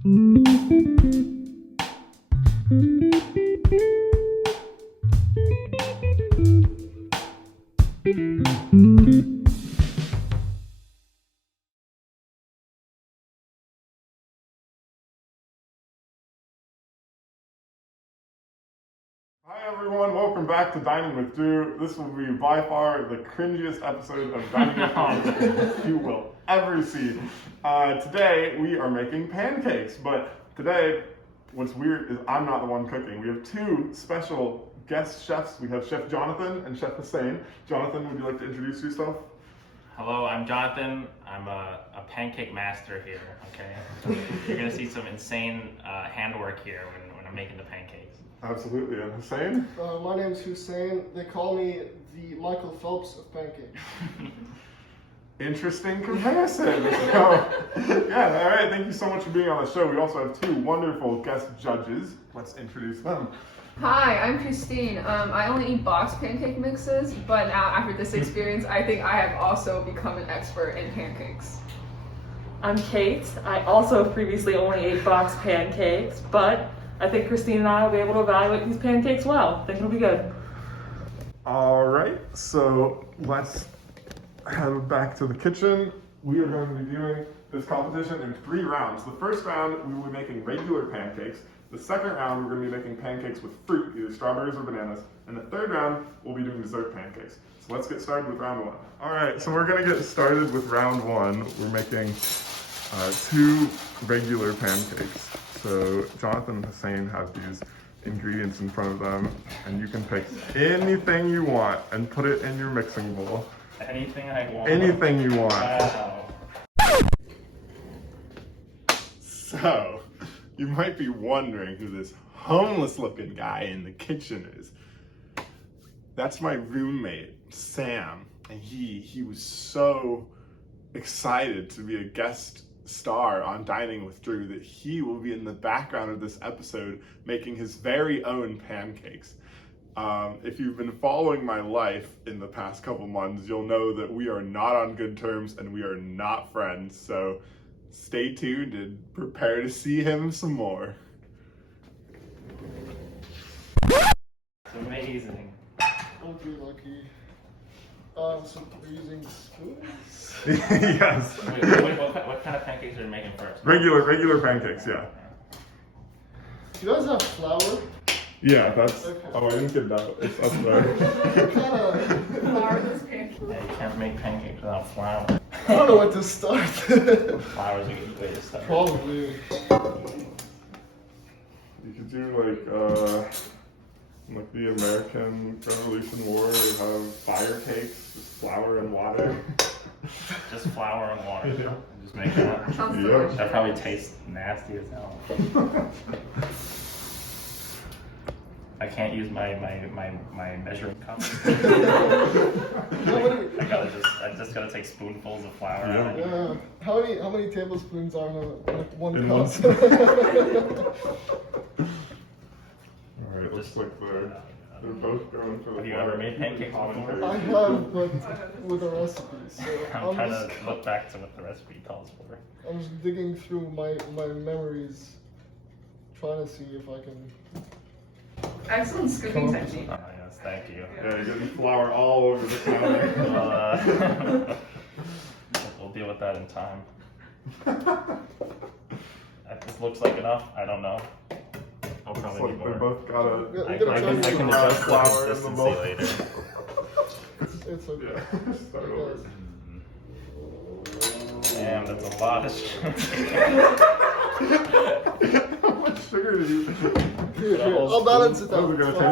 Hi everyone, welcome back to Dining with Drew. This will be by far the cringiest episode of Dining with Drew you will ever see. Today we are making pancakes, but today what's weird is I'm not the one cooking. We have two special guest chefs. We have Chef Jonathan and Chef Hussain. Jonathan, would you like to introduce yourself? Hello, I'm Jonathan. I'm a pancake master here, okay? You're gonna see some insane handwork here when I'm making the pancakes. Absolutely, and Hussain? My name's Hussain. They call me the Michael Phelps of pancakes. Interesting comparison. So, yeah, all right, thank you so much for being on the show. We also have two wonderful guest judges. Let's introduce them. Hi, I'm Christine. I only eat box pancake mixes, but now after this experience, I think I have also become an expert in pancakes. I'm Kate. I also previously only ate box pancakes, but I think Christine and I will be able to evaluate these pancakes well. I think it'll be good. All right, so let's head back to the kitchen. We are going to be doing this competition in 3 rounds. The first round, we will be making regular pancakes. The second round, we're going to be making pancakes with fruit, either strawberries or bananas. And the third round, we'll be doing dessert pancakes. So let's get started with round 1. All right, so we're going to get started with round 1. We're making 2 regular pancakes. So Jonathan and Hussain have these ingredients in front of them, and you can pick anything you want and put it in your mixing bowl. Anything I want. Anything you want. Wow. So, you might be wondering who this homeless looking guy in the kitchen is. That's my roommate, Sam, and he was so excited to be a guest star on Dining with Drew that he will be in the background of this episode making his very own pancakes. If you've been following my life in the past couple months, you'll know that we are not on good terms and we are not friends, so stay tuned and prepare to see him some more. It's amazing. Don't be lucky. So we're using spoons? Yes. Wait, what kind of pancakes are you making first? Regular pancakes, yeah. Do you guys have flour? Yeah, that's, Okay. oh, I didn't get it out. It's up there. Flour those pancakes. Yeah, you can't make pancakes without flour. I don't know what to start. Flour is a good way to start. Probably. You could do like the American Revolution War, they have fire cakes, just flour and water. Just flour and water. Yeah. And just make that. Sounds Yep. delicious. That probably tastes nasty as hell. I can't use my measuring cup. I just gotta take spoonfuls of flour out. Yeah. How many tablespoons are in one In cup? Alright, looks like they're both going for the Have you flour. ever made pancakes before? I have, but with a recipe. So I'm trying to look back to what the recipe calls for. I'm just digging through my memories, trying to see if I can. Excellent scooping technique. Oh, yes, thank you. Yeah, you're getting flour all over the counter. We'll deal with that in time. This looks like enough. I don't know. I'll Looks probably like need they more. both got Yeah, I we gotta can try some adjust the flour in the consistency bowl. later. It's okay. Yeah, start over. Damn, that's a lot of sugar. How much sugar did you? Here, I'll balance it How's out. it gonna It's taste?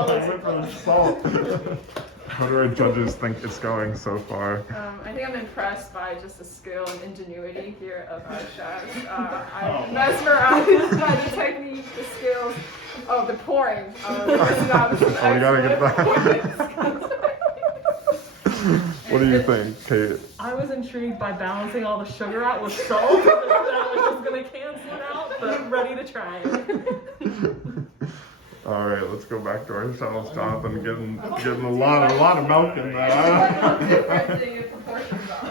fine. With the salt. How do our judges think it's going so far? I think I'm impressed by just the skill and ingenuity here of our chefs. I'm mesmerized by the technique, the skills of the pouring. Oh, we gotta get that. What do you think, Kate? I was intrigued by balancing all the sugar out with salt. That I was just gonna cancel it out, but I'm ready to try it. All right, let's go back to ourselves. Jonathan getting a lot of milk in there.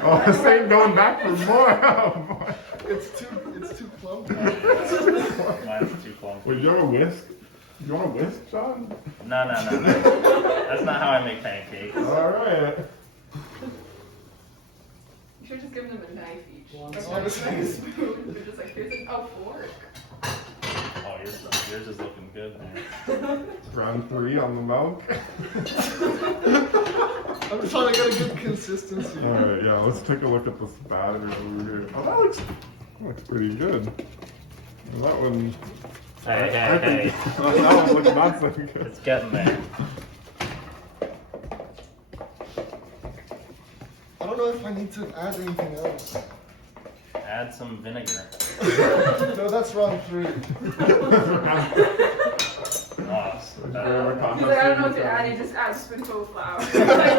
Oh, this ain't going back for more. Oh, boy. It It's too clumpy. Mine's too clumpy. Wait, do you have a whisk? You want a whisk, John? No. That's not how I make pancakes. Alright. You should just give them a knife each. Well, Or like honestly- a spoon. They're just like, here's a fork. Oh, yours is looking good there. Round 3 on the milk. I'm trying to get a good consistency. Alright, yeah, let's take a look at this batter over here. Oh, that looks pretty good. Well, that one... Hey. That one looks not so good. It's getting there. I don't know if I need to add anything else. Add some vinegar. No, that's round 3. Oh, He's like, I don't know what to add. You just add a spoonful of flour. Like,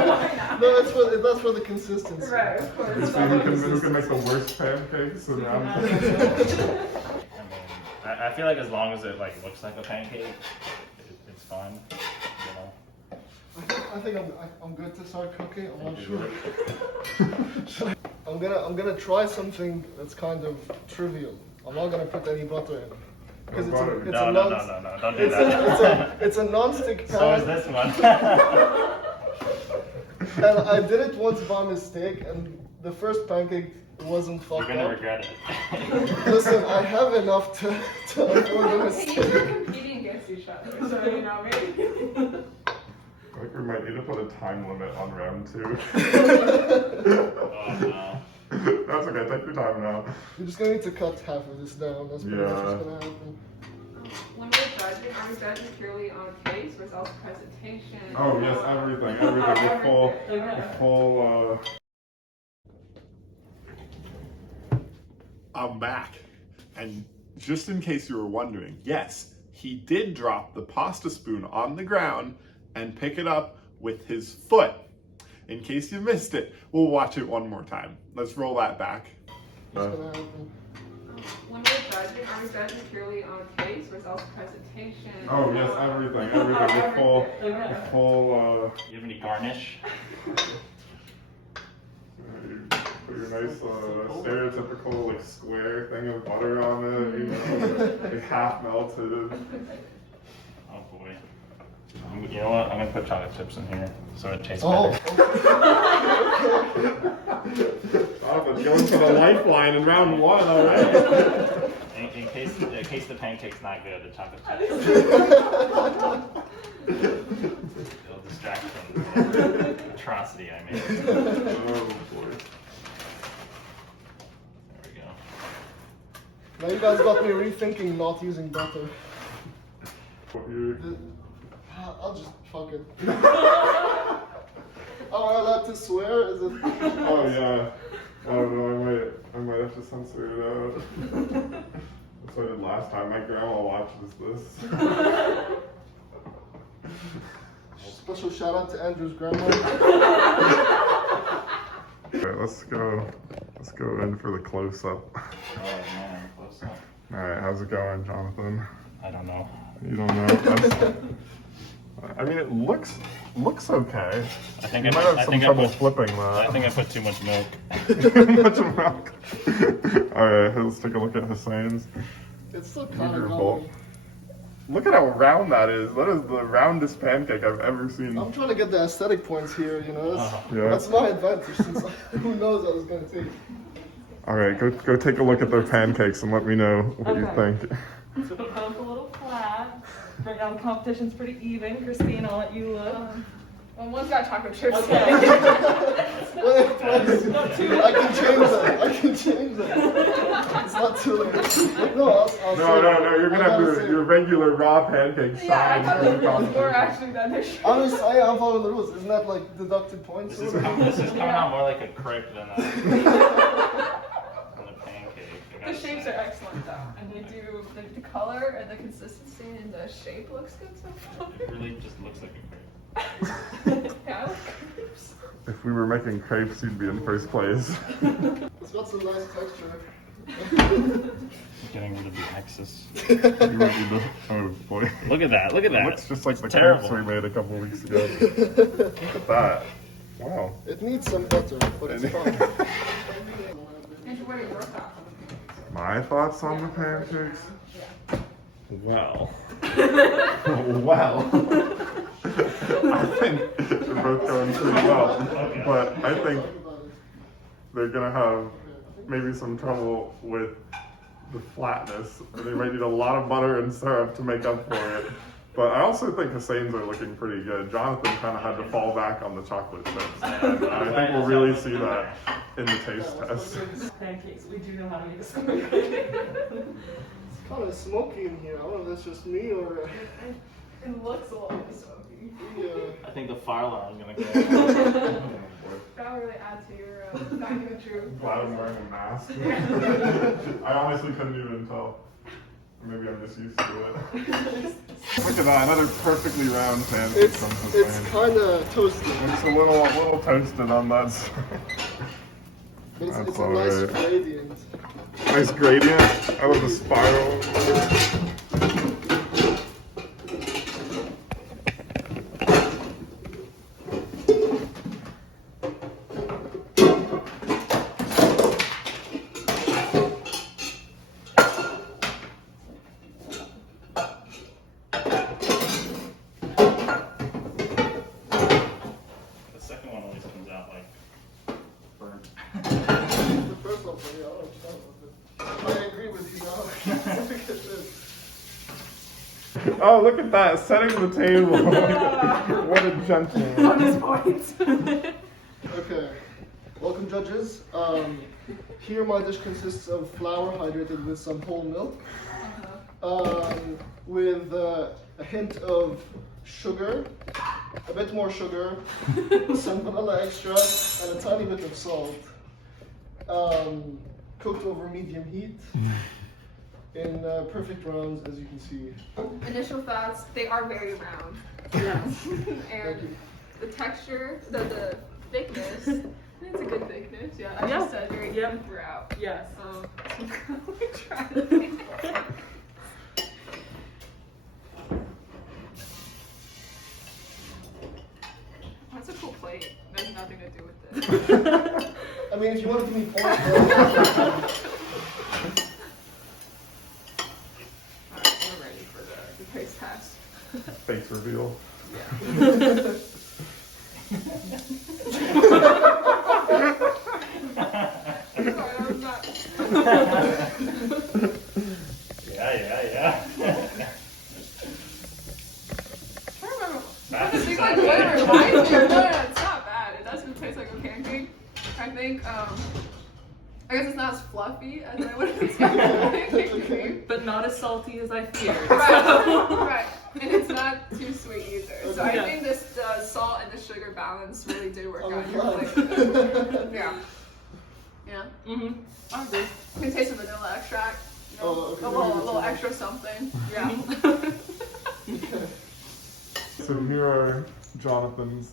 why not? No, that's for the consistency. Right, of course. Let's see who can make the worst pancakes in round 3. I mean, I feel like as long as it like looks like a pancake, it's fine. You know. I think I'm good to start cooking. I'm not Thank you. sure. I'm gonna try something that's kind of trivial. I'm not gonna put any butter in. Because No butter. No, don't do that. It's a non-stick pan. So is this one. And I did it once by mistake, and the first pancake wasn't You're fucked gonna up. regret it. Listen, I have enough to avoid a Hey, you're mistake. competing against each other, so you know, maybe. I think we might need to put a time limit on round 2. Oh no. That's okay, take your time now. You're just gonna need to cut half of this down. That's pretty much what's gonna happen. When we're judging, are we judging purely on taste or is also presentation? Oh yes, everything, the full, I'm back. And just in case you were wondering, yes, he did drop the pasta spoon on the ground and pick it up with his foot. In case you missed it, we'll watch it one more time. Let's roll that back. What's gonna happen? When we're judging, are we judging purely on taste or is also presentation? Oh yes, everything, the full, You have any garnish? put your nice stereotypical like square thing of butter on it, you know, like half melted. Oh boy. You know what? I'm gonna put chocolate chips in here so it tastes Oh, better. But going for the lifeline in round 1, alright. In case the pancake's not good, the chocolate chips. It'll distract from the atrocity I made. Oh boy. There we go. now you guys got me rethinking not using butter. I'll just fuck it. Am I allowed to swear? Is it? Oh yeah. I don't know, I might have to censor it out. That's what I did last time. My grandma watches this. Special shout out to Andrew's grandma. Alright, let's go in for the close-up. Oh man, close up. Alright, how's it going, Jonathan? I don't know. You don't know? I mean, it looks okay. I think You I might put, have I some think I trouble put, flipping that. I think I put too much milk. Much milk. Alright, let's take a look at Hussain's. It's still kind of Beautiful. gummy. Look at how round that is. That is the roundest pancake I've ever seen. I'm trying to get the aesthetic points here, you know. Yeah. That's my advantage since who knows I was gonna take. Alright, go take a look at their pancakes and let me know what you Okay. think. So the pound's a little flat. Right now the competition's pretty even. Christine, I'll let you look. Well, one's got chocolate chips. Okay. I can change that. It's not too late. No, I'll No, you're gonna have your regular raw pancake Yeah, I shine thought for the the rules were competition. actually that they're I'm just saying, I'm following the rules. Isn't that like deducted points? This or is whatever? coming out more like a crepe than a pancake. I The gotta shapes say. are excellent though, and they do the color and the consistency and the shape looks good so far. It really just looks like a crepe. Yeah, I like crepes. If we were making crepes, you'd be in first place. It's got some nice texture. Getting rid of the excess. You would be the, oh boy. Look at that! Look at It that! looks just like the terrible. crepes we made a couple weeks ago. Look at that. Wow. It needs some butter, but it's fine. And to wear your top. My thoughts on the pancakes? Yeah. Well. Well. I think they're both going pretty well. But I think they're gonna have maybe some trouble with the flatness. They might need a lot of butter and syrup to make up for it. But I also think Hussain's are looking pretty good. Jonathan kind of had to fall back on the chocolate chips. And I think we'll really see that in the taste test. Pancakes, we do know how to make a smoke. It's kind of smoky in here. I don't know if that's just me or. It looks a little bit smoky. Yeah. I think the fire alarm is gonna go. That would really add to your dynamic Drew. Glad I'm wearing a mask. I honestly couldn't even tell. Maybe I'm just used to it. Look at that, another perfectly round pancake from It's Hussain. kind of toasty. It's a little toasted on that side. But it's That's a nice alright. gradient. Nice gradient. I love the spiral. The second one always comes out like burnt. The first one for me, I don't know. I agree with you now. Look at this. Oh, look at that, setting the table. What a gentleman. Bonus points. Okay. Welcome, judges. Here, my dish consists of flour hydrated with some whole milk, with a hint of sugar, a bit more sugar, some vanilla extract, and a tiny bit of salt. Cooked over medium heat in perfect rounds, as you can see. Initial thoughts, they are very round. Yes. And you. the texture, the thickness, I think it's a good thickness. Yeah, I Yeah. just said very Yep. even throughout. Yes. Let me try to think. That's a cool plate. There's nothing to do with it. I mean, if you want to give me points, Alright, we're ready for the taste test. Face reveal. Sorry, that was not. Yeah. I don't remember. That's It tastes like exactly what it it. reminds me of. No, it's not bad. It doesn't taste like a pancake. I think, I guess it's not as fluffy as I would expect a pancake to be. But not as salty as I feared. Right, right. And it's not too sweet either. So I Yeah. think the salt and the sugar balance really did work I'm out here. glad. Yeah. Yeah. Mm-hmm. I agree. You can taste the vanilla extract. You know, Oh, okay. a little extra something. Yeah. So here are Jonathan's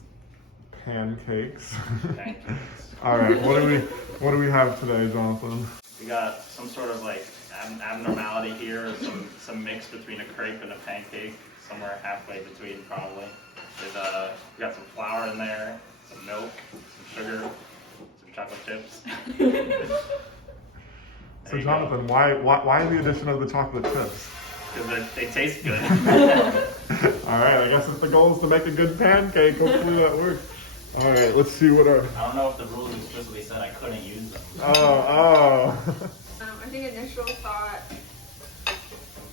pancakes. Pancakes. All right, what do we have today, Jonathan? We got some sort of like abnormality here, some mix between a crepe and a pancake, somewhere halfway between probably. With we got some flour in there, some milk, some sugar, some chocolate chips. So Jonathan, why the addition of the chocolate chips? Because they taste good. All right, I guess if the goal is to make a good pancake, hopefully that works. All right, let's see what our. I don't know if the rules explicitly said I couldn't use them. Oh. I think initial thought.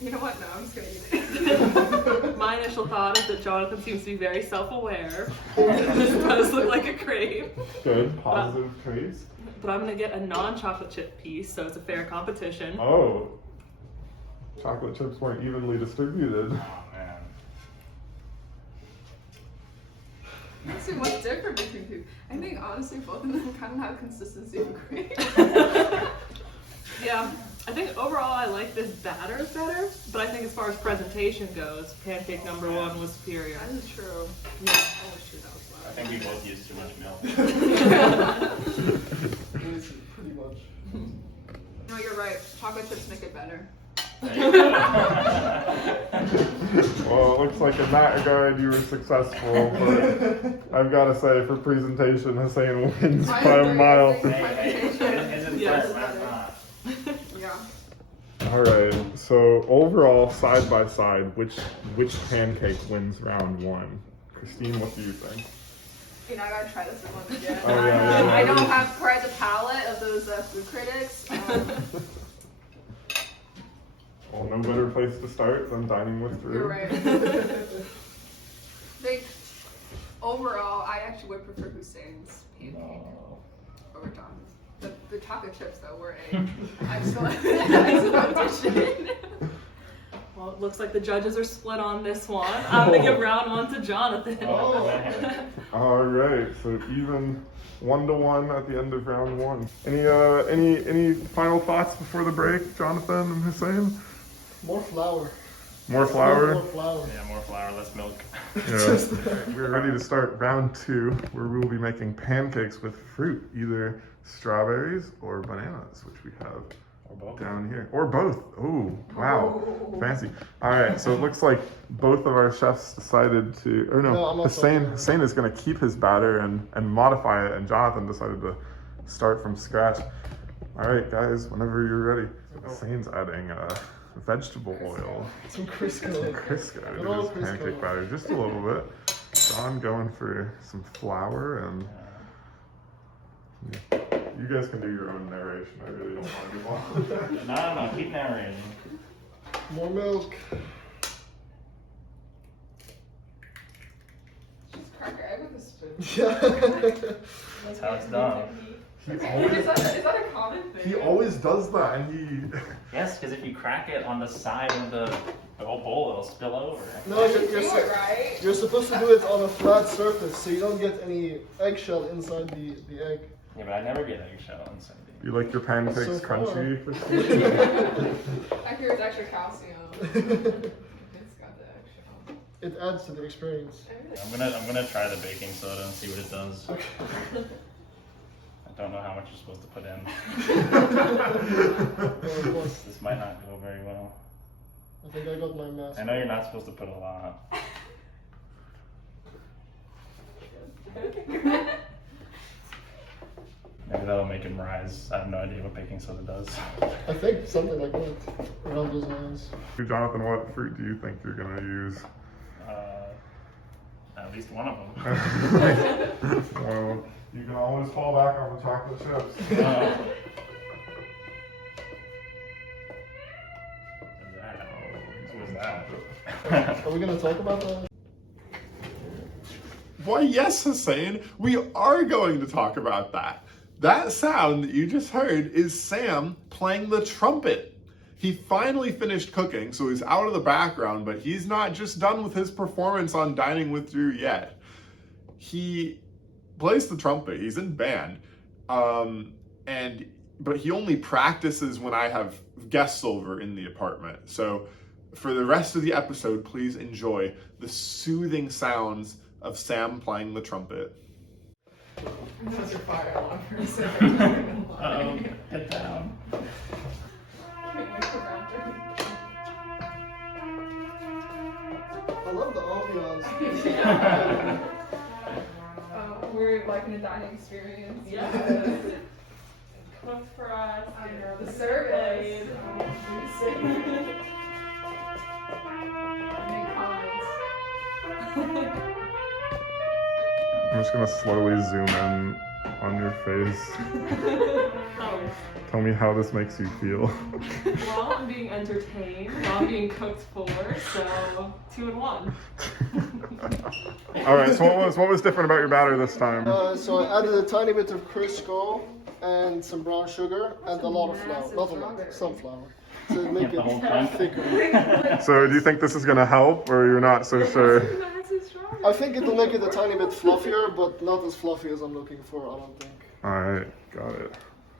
You know what? No, I'm just gonna eat it. My initial thought is that Jonathan seems to be very self-aware. This does look like a crepe. Good, positive taste. But I'm gonna get a non-chocolate chip piece, so it's a fair competition. Oh. Chocolate chips weren't evenly distributed. Oh man. Let's see what's different between two. I think honestly both of them kind of have consistency of cream. Yeah, I think overall I like this batter better, but I think as far as presentation goes, pancake number one was superior. That is true. Yeah. Oh shit, that was I loud. think we both used too much milk. It's pretty much. No, you're right. Chocolate chips make it better. There you go. Well, it looks like in that regard you were successful, but I've got to say for presentation, Hussain wins I by a agree. mile. I think Hey, presentation. it isn't Yes. fair, that's not. Yeah. Yeah. All right. So overall, side by side, which pancake wins round one? Christine, what do you think? You know, I gotta try this one again. Oh, yeah. I don't have quite the palate of those food critics. Well, no better place to start than dining with Drew. You're right. Overall, I actually would prefer Hussain's pancake over Jonathan's. The chocolate chips, though, were a excellent addition. Well, it looks like the judges are split on this one. I'm gonna give round one to Jonathan. All right. So even 1-1 at the end of round one. Any final thoughts before the break, Jonathan and Hussain? More flour. More flour? More flour. Yeah, more flour, less milk. Yeah. We're ready to start round two, where we will be making pancakes with fruit, either strawberries or bananas, which we have down here, or both. Oh, wow, fancy. All right, so it looks like both of our chefs decided to, or no, Hussain is going to keep his batter and modify it, and Jonathan decided to start from scratch. All right, guys, whenever you're ready. Hussain's adding vegetable oil. Some Crisco. Some Crisco to his pancake batter, just a little bit. John going for some flour and. Yeah. You guys can do your own narration. I really don't want to do one. No, keep narrating. More milk. Just crack your egg with a spoon. Yeah. That's how it's done. Is that a common thing? He always does that, and he. Yes, because if you crack it on the side of the whole bowl, it'll spill over. No, Do it right. you're supposed to do it on a flat surface, so you don't get any eggshell inside the egg. Yeah, but I never get eggshell inside the You like your pancakes So crunchy, Christine? I hear it's extra calcium. It's got the eggshell. It adds to the experience. I'm gonna try the baking soda and see what it does. Okay. I don't know how much you're supposed to put in. Oh, This might not go very well. I think I got my mask. I know you're not supposed to put a lot. Maybe that'll make him rise. I have no idea what baking soda does. I think something like that. Around those lines. Jonathan, what fruit do you think you're gonna use? At least one of them. Well, you can always fall back on the chocolate chips. What was that? Are we gonna talk about that? Why, yes, Hussain, we are going to talk about that. That sound that you just heard is Sam playing the trumpet. He finally finished cooking, so he's out of the background, but he's not just done with his performance on Dining with Drew yet. He plays the trumpet, he's in band, but he only practices when I have guests over in the apartment. So for the rest of the episode, please enjoy the soothing sounds of Sam playing the trumpet. That's your fire alarm for a second. Get down. I love the ambiance. We're like in a dining experience. Yes. Cook for us. I know the service. Make comments. I'm just gonna slowly zoom in on your face. Tell me how this makes you feel. Well, I'm being entertained. I'm being cooked for, so 2 in 1. All right. So what was different about your batter this time? So I added a tiny bit of Crisco and some brown sugar and a lot of flour. Not a lot, some flour. To make The whole it thing? thicker. So do you think this is gonna help, or you're not so sure? I think it'll make it a tiny bit fluffier, but not as fluffy as I'm looking for, I don't think. All right, got it.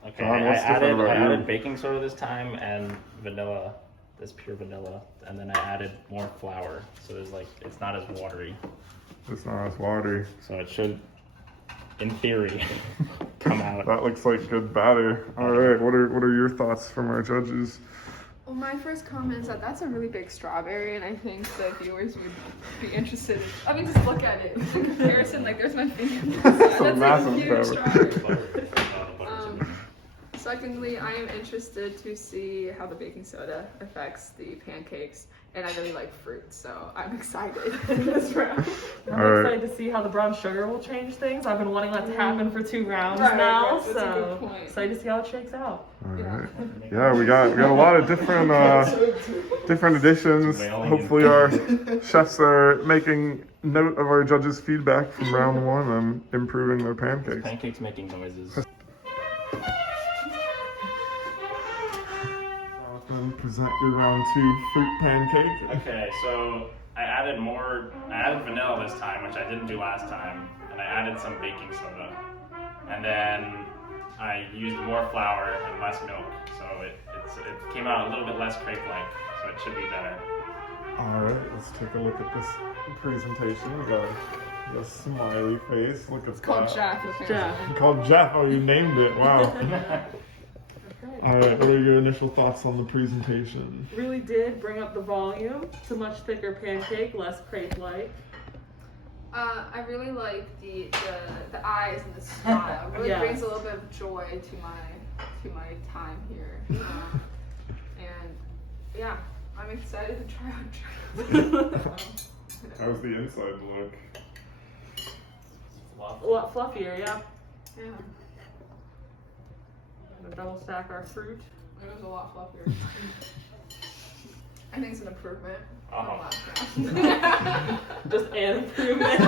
Okay, John, I what's different about you? added baking soda this time and vanilla, this pure vanilla, and then I added more flour, so there's it's not as watery. It's not as watery. So it should, in theory, come out. That looks like good batter. All right, what are your thoughts from our judges? Well, my first comment is that that's a really big strawberry, and I think the viewers would be interested. I mean, just look at it in comparison. Like, there's my finger. It's a massive huge strawberry. So secondly, I am interested to see how the baking soda affects the pancakes, and I really like fruit, so I'm excited in this round. I'm excited to see how the brown sugar will change things. I've been wanting that to happen for 2 rounds now, Right, that's a so good point. excited to see how it shakes out. All right. Yeah, we got a lot of different different additions. Hopefully our chefs are making note of our judges' feedback from round 1 and improving their pancakes. Pancake's making noises. Jonathan, present your round 2 fruit pancake. Okay, so I added vanilla this time, which I didn't do last time, and I added some baking soda. And then I used more flour and less milk, so it came out a little bit less crepe-like, so it should be better. All right, let's take a look at this presentation. We got a smiley face. Look at It's called that. Jeff. Jeff. Called Jeff. Oh, you named it. Wow. All right, what are your initial thoughts on the presentation? Really did bring up the volume. It's a much thicker pancake, less crepe-like. I really like the eyes and the smile. It really Yes. brings a little bit of joy to my time here. And yeah, I'm excited to try out. How's the inside look? A lot fluffier, yeah. Yeah, Gonna double stack our fruit. it was a lot fluffier. I think it's an improvement. Oh. Just an improvement,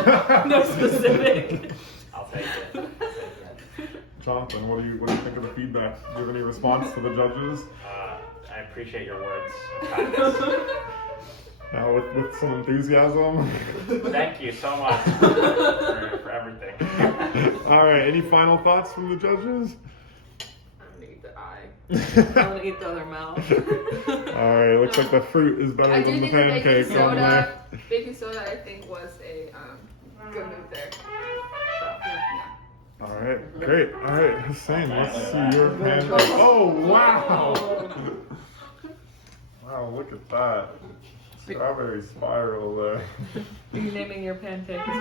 no specific. I'll take it. Jonathan, what do you think of the feedback? Do you have any response to the judges? I appreciate your words of kindness. Now with some enthusiasm. Thank you so much for everything. All right, any final thoughts from the judges? I'm gonna eat the eye. I'm gonna eat the other mouth. All right, looks like the fruit is better I do than the think the pancake on there. baking soda, I think was a good move there. So, yeah. All right, great. All right, Hussain, let's Look at see that. your pancake. Oh, wow. Wow, look at that. Strawberry spiral there. Are you naming your pancake as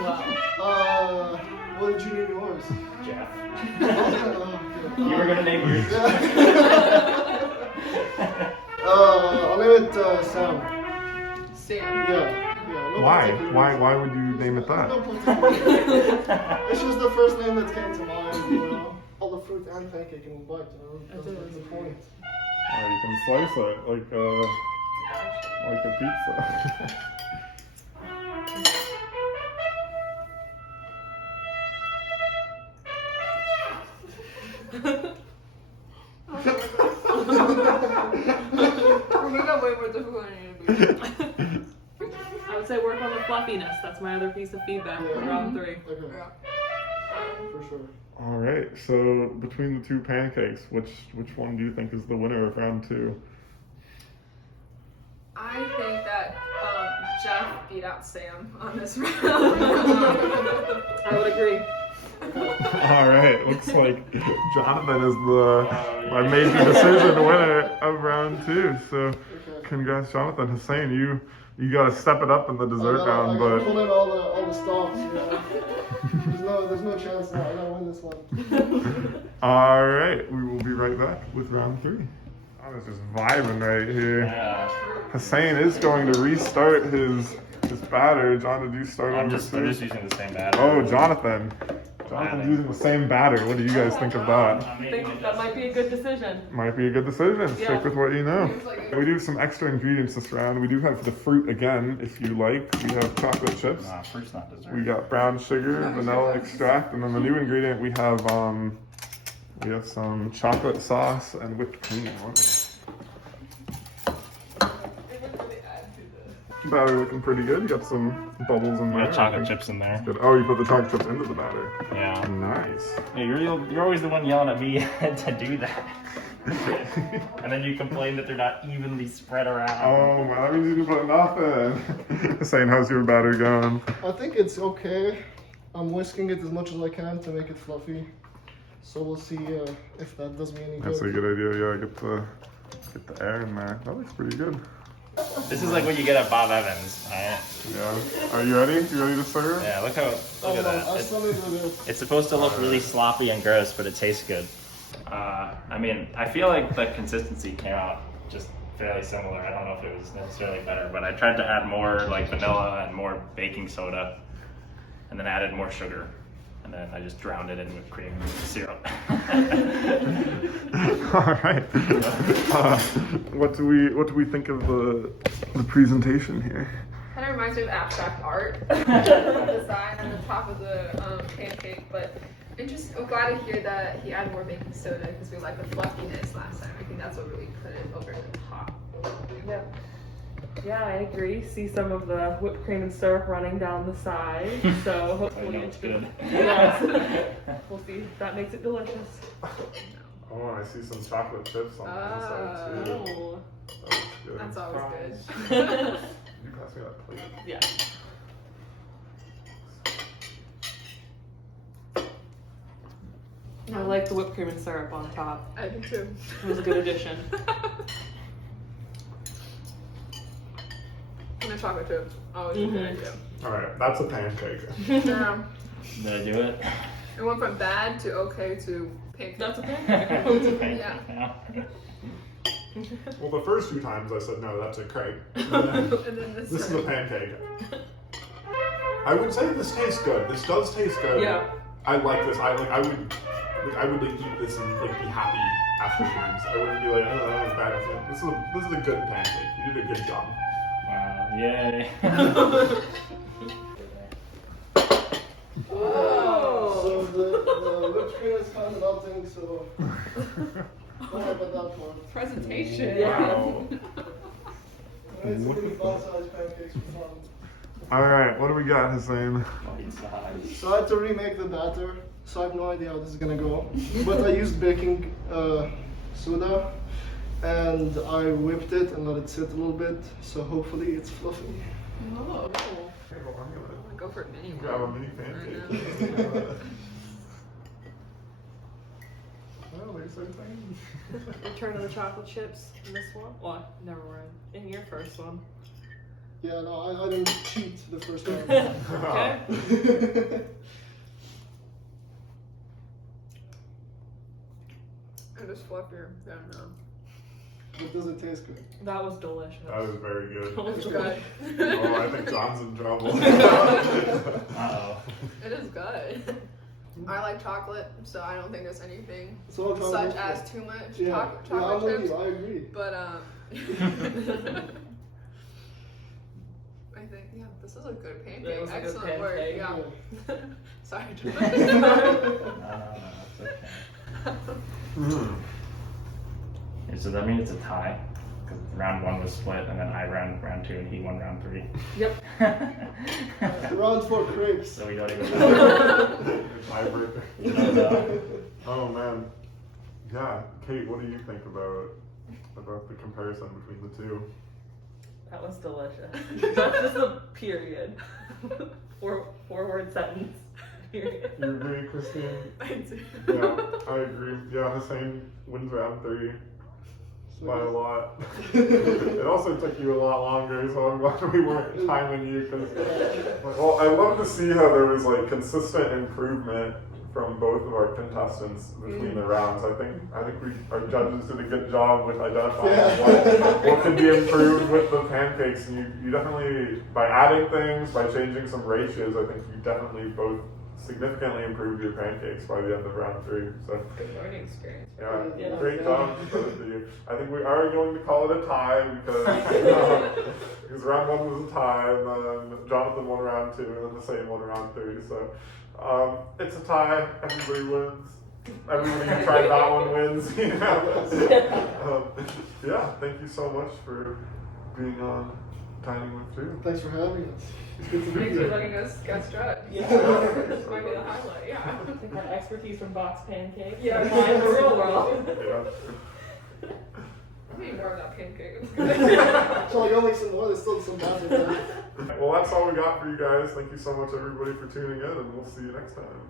well? What did you name yours? Jeff. You You were gonna name yours. I'll name it Sam. Sam. Yeah. No Why? particular Why reason. would you name it that? No particular. It's just the first name that came to mind, you know. All the fruit and pancake in one bite, you know. That's the point. You can slice it like a pizza. We got way more difficult than it needed to be. I would say work on the fluffiness. That's my other piece of feedback for round 3. Okay, Yeah. for sure. All right. So between the 2 pancakes, which one do you think is the winner of round 2? I think that Jeff beat out Sam on this round. I would agree. All right. Looks like Jonathan is the major decision winner of round 2. So Okay. congrats, Jonathan. Hussain, you got to step it up in the dessert round, I gotta but. pull in all the stops, you know. There's no chance now. I gotta win this one. All right, we will be right back with round 3. I was just vibing right here. Yeah. Hussain is going to restart his batter. John, did you start on I'm your just 2? using the same batter. Oh, Jonathan's using the same batter. What do you guys think of that? I think that might be a good decision. Might be a good decision. Yeah. Stick with what you know. Seems like We do have some extra ingredients this round. We do have the fruit again, if you like. We have chocolate chips. Nah, fruit's not dessert. We got brown sugar, vanilla extract, and then the new ingredient we have some chocolate sauce and whipped cream. Batter looking pretty good. You got some bubbles in We there. got I chocolate think. chips in there. Good. Oh, you put the chocolate chips into the batter. Yeah. Nice. Hey, you're always the one yelling at me to do that. And then you complain that they're not evenly spread around. Oh, man, that means you didn't put nothing. Saying, how's your batter going? I think it's okay. I'm whisking it as much as I can to make it fluffy. So we'll see if that does me any good. That's a good idea. Yeah, get the air in there. That looks pretty good. This is like what you get at Bob Evans, right? Yeah. Are you ready? You ready to serve? Yeah, look at that. I still need to do this. It's supposed to look really sloppy and gross, but it tastes good. I mean, I feel like the consistency came out just fairly similar. I don't know if it was necessarily better, but I tried to add more like vanilla and more baking soda, and then added more sugar, and then I just drowned it in whipped cream and syrup. All right. What do we think of the presentation here? Kind of reminds me of abstract art. The design on the top of the pancake, but I'm glad to hear that he added more baking soda because we liked the fluffiness last time. I think that's what really put it over the top. Yep. Yeah, I agree. See some of the whipped cream and syrup running down the side. So I hopefully know it's good. Yes. We'll see. That makes it delicious. Oh, I see some chocolate chips on the inside too. Oh. That looks good. That's always good. You pass me that plate. Yeah. I like the whipped cream and syrup on top. I do too. It was a good addition. And the chocolate chips. Always a good idea. All right, that's a pancake. Yeah. Did I do it? It went from bad to okay to pancake. That's a pancake. Yeah. Well, the first few times I said no, that's a crepe. And And then then this this is a pancake. I would say this tastes good. This does taste good. Yeah. I like this. I would eat this and like be happy afterwards. I wouldn't be like, oh, that was bad. This is a good pancake. You did a good job. Wow, yay. Whoa. So the whipped cream is kind of melting, so don't worry about that part. Presentation. Wow. It's a really fun-sized pancakes for fun. All right, what do we got, Hussain? White size. So I had to remake the batter, so I have no idea how this is gonna go. But I used baking soda, and I whipped it and let it sit a little bit, so hopefully it's fluffy. Oh. I'm gonna Go for a mini one. grab a mini pancake. Well, there's something. Return of the chocolate chips in this one. Well, never mind. In your first one. Yeah, no, I didn't cheat the first time. Okay. And just fluffier than But does it taste good? That was delicious. That was very good. it's good. Oh, I think John's in trouble. Uh-oh. It is good. I like chocolate, so I don't think there's anything So I'll try such both. as too much Yeah, chocolate I'm with chips. you, I agree. But I think this is a good pancake. That was a good Excellent work. pancake. Yeah. Sorry. No, it's okay. Yeah, so that means it's a tie. Because round one was split, and then I ran round two, and he won round three. Yep. Round 4 crepes. So we don't even know. Tiebreaker. We don't know. Oh man. Yeah, Kate, what do you think about the comparison between the two? That was delicious. That's just a period. Four-word sentence. Period. You agree, Christine? I do. Yeah, I agree. Yeah, Hussain wins round 3 by a lot. It also took you a lot longer, so I'm glad we weren't timing you. Well, I love to see how there was like consistent improvement from both of our contestants between the rounds. I think our judges did a good job with identifying what could be improved with the pancakes. And you definitely, by adding things, by changing some ratios, I think you definitely both significantly improved your pancakes by the end of round 3. So Good learning experience. yeah, great job to both of you. I think we are going to call it a tie because round 1 was a tie, and then Jonathan won round 2, and then Hussain won round 3. So it's a tie. Everybody wins. Everybody who tried that one wins. You know? Yeah. Thank you so much for being on Dining with Drew. Thanks for having us. It's good to be Thanks for here. letting us guest judge. Yeah. This might be the highlight. Yeah. I think that expertise from box pancakes. Yeah. Apply in the real world. Yeah. I need more of that pancake. So like I'll make some more, there's still some batter there. Well, that's all we got for you guys. Thank you so much, everybody, for tuning in, and we'll see you next time.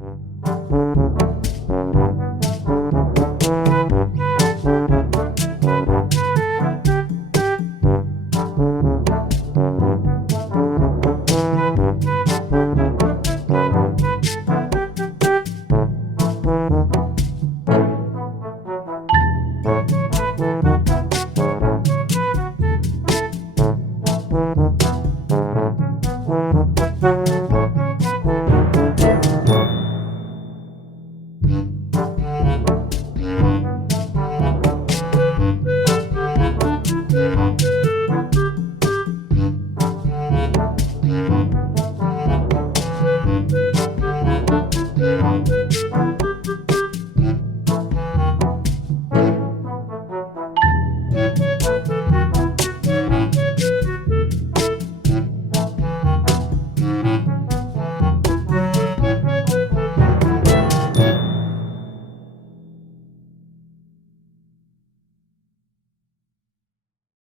Bye.